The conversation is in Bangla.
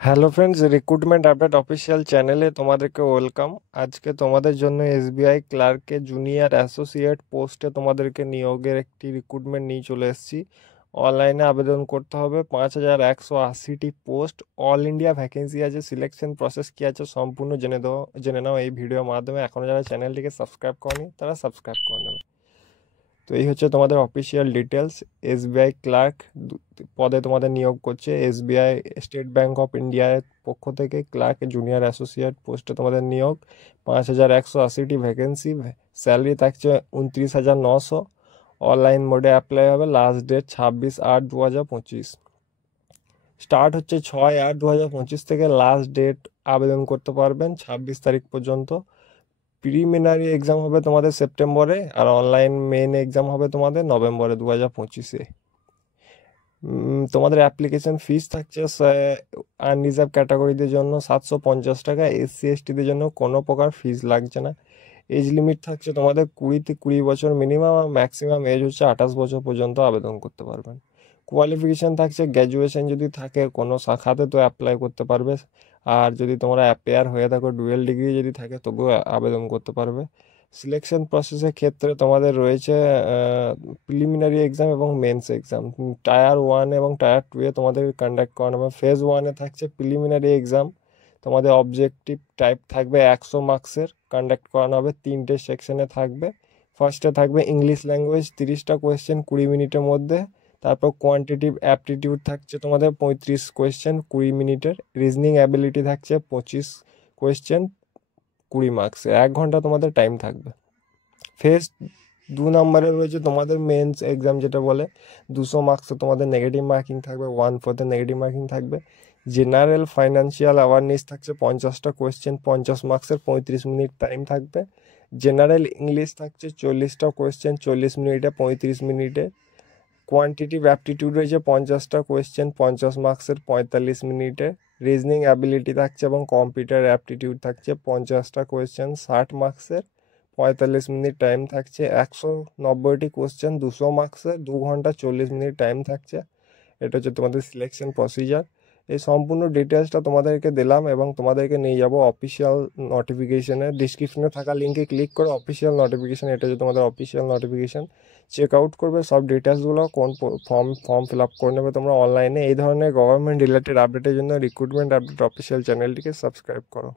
Hello friends, recruitment update official চ্যানেলে তোমাদেরকে ওয়েলকাম। আজকে তোমাদের জন্য এসবিআই ক্লার্কে জুনিয়র অ্যাসোসিয়েট পোস্টে তোমাদেরকে নিয়োগের একটি রিক্রুটমেন্ট নিয়ে চলে এসেছি। অনলাইনে আবেদন করতে হবে, 5180টি পোস্ট, অল ইন্ডিয়া ভ্যাকেন্সি আছে। সিলেকশন প্রসেস কী আছে সম্পূর্ণ জেনে নাও এই ভিডিওর মাধ্যমে। এখনও যারা চ্যানেলটিকে সাবস্ক্রাইব করনি তারা সাবস্ক্রাইব করে নেবে। তো এই হচ্ছে তোমাদের অফিসিয়াল ডিটেলস। এসবিআই ক্লার্ক পদে তোমাদের নিয়োগ করছে এসবিআই স্টেট ব্যাঙ্ক অফ ইন্ডিয়ার পক্ষ থেকে। ক্লার্ক জুনিয়র অ্যাসোসিয়েট পোস্টে তোমাদের নিয়োগ, 5180টি ভ্যাকেন্সি। স্যালারি থাকছে 29,900। অনলাইন মোডে অ্যাপ্লাই হবে। Last date 26/8/2025। স্টার্ট হচ্ছে 6/8/2025 থেকে। লাস্ট ডেট আবেদন করতে পারবেন 26 তারিখ পর্যন্ত। প্রিলিমিনারি এক্সাম হবে তোমাদের সেপ্টেম্বরে, আর অনলাইন মেন এক্সাম হবে তোমাদের নভেম্বরে 2025-এ। তোমাদের অ্যাপ্লিকেশন ফিস থাকছে আনরিজার্ভ ক্যাটাগরিদের জন্য 750 টাকা। এসসি এসটিদের জন্য কোনো প্রকার ফিস লাগছে না। এজ লিমিট থাকছে তোমাদের 20 বছর মিনিমাম, আর ম্যাক্সিমাম এজ হচ্ছে 28 বছর পর্যন্ত আবেদন করতে পারবেন। কোয়ালিফিকেশান থাকছে গ্র্যাজুয়েশন যদি থাকে কোনো শাখাতে তো অ্যাপ্লাই করতে পারবে, আর যদি তোমরা অ্যাপেয়ার হয়ে থাকো ডুয়েল ডিগ্রি যদি থাকে তবুও আবেদন করতে পারবে। সিলেকশন প্রসেসের ক্ষেত্রে তোমাদের রয়েছে প্রিলিমিনারি এক্সাম এবং মেন্স এক্সাম। টায়ার 1 এবং টায়ার 2-এ তোমাদের কন্ডাক্ট করানো হবে। ফেজ 1-এ থাকছে প্রিলিমিনারি এক্সাম, তোমাদের অবজেক্টিভ টাইপ থাকবে 100 মার্কসের, কন্ডাক্ট করানো হবে 3টে সেকশনে থাকবে। ফার্স্টে থাকবে ইংলিশ ল্যাঙ্গুয়েজ, 30টা কোয়েশ্চেন 20 মিনিটের মধ্যে। তারপর কোয়ান্টিটিভ অ্যাপটিটিউড থাকছে তোমাদের 35 কোয়েশ্চেন 20 মিনিটের। রিজনিং অ্যাবিলিটি থাকছে 25 কোয়েশ্চেন 20 মার্কসে। 1 ঘন্টা তোমাদের টাইম থাকবে। ফেজ 2 নম্বরে রয়েছে তোমাদের মেন্স এক্সাম, যেটা বলে 200 মার্কসে তোমাদের নেগেটিভ মার্কিং থাকবে, 1/4 নেগেটিভ মার্কিং থাকবে। জেনারেল ফাইন্যান্সিয়াল অ্যাওয়ারনেস থাকছে 50টা কোয়েশ্চেন 50 মার্কসের, 35 মিনিট টাইম থাকবে। জেনারেল ইংলিশ থাকছে 40টা কোয়েশ্চেন 40 মিনিটে 35 মিনিটে। কোয়ান্টিটিভ অ্যাপটিটিউড রয়েছে 50টা কোয়েশ্চেন 50 মার্কসের 45 মিনিটে। রিজনিং অ্যাবিলিটি থাকছে এবং কম্পিউটার অ্যাপটিটিউড থাকছে 50টা কোয়েশ্চেন 60 মার্কসের, 45 মিনিট টাইম থাকছে। 190টি কোয়েশ্চেন 200 মার্কসের, 2 ঘন্টা 40 মিনিট টাইম থাকছে। এটা হচ্ছে তোমাদের সিলেকশন প্রসিজার। এই সম্পূর্ণ ডিটেলসটা তোমাদেরকে দিলাম এবং তোমাদেরকে নিয়ে যাব অফিসিয়াল নোটিফিকেশনে। ডিসক্রিপশনে থাকা লিঙ্কে ক্লিক করে অফিসিয়াল নোটিফিকেশন, এটা হচ্ছে তোমাদের অফিসিয়াল নোটিফিকেশন। চেক আউট করবে সব ডিটেলসগুলো, কোন ফর্ম ফিল আপ করে নেবে তোমরা অনলাইনে। এই ধরনের গভর্নমেন্ট রিলেটেড আপডেটের জন্য রিক্রুটমেন্ট আপডেট অফিসিয়াল চ্যানেলটিকে সাবস্ক্রাইব করো।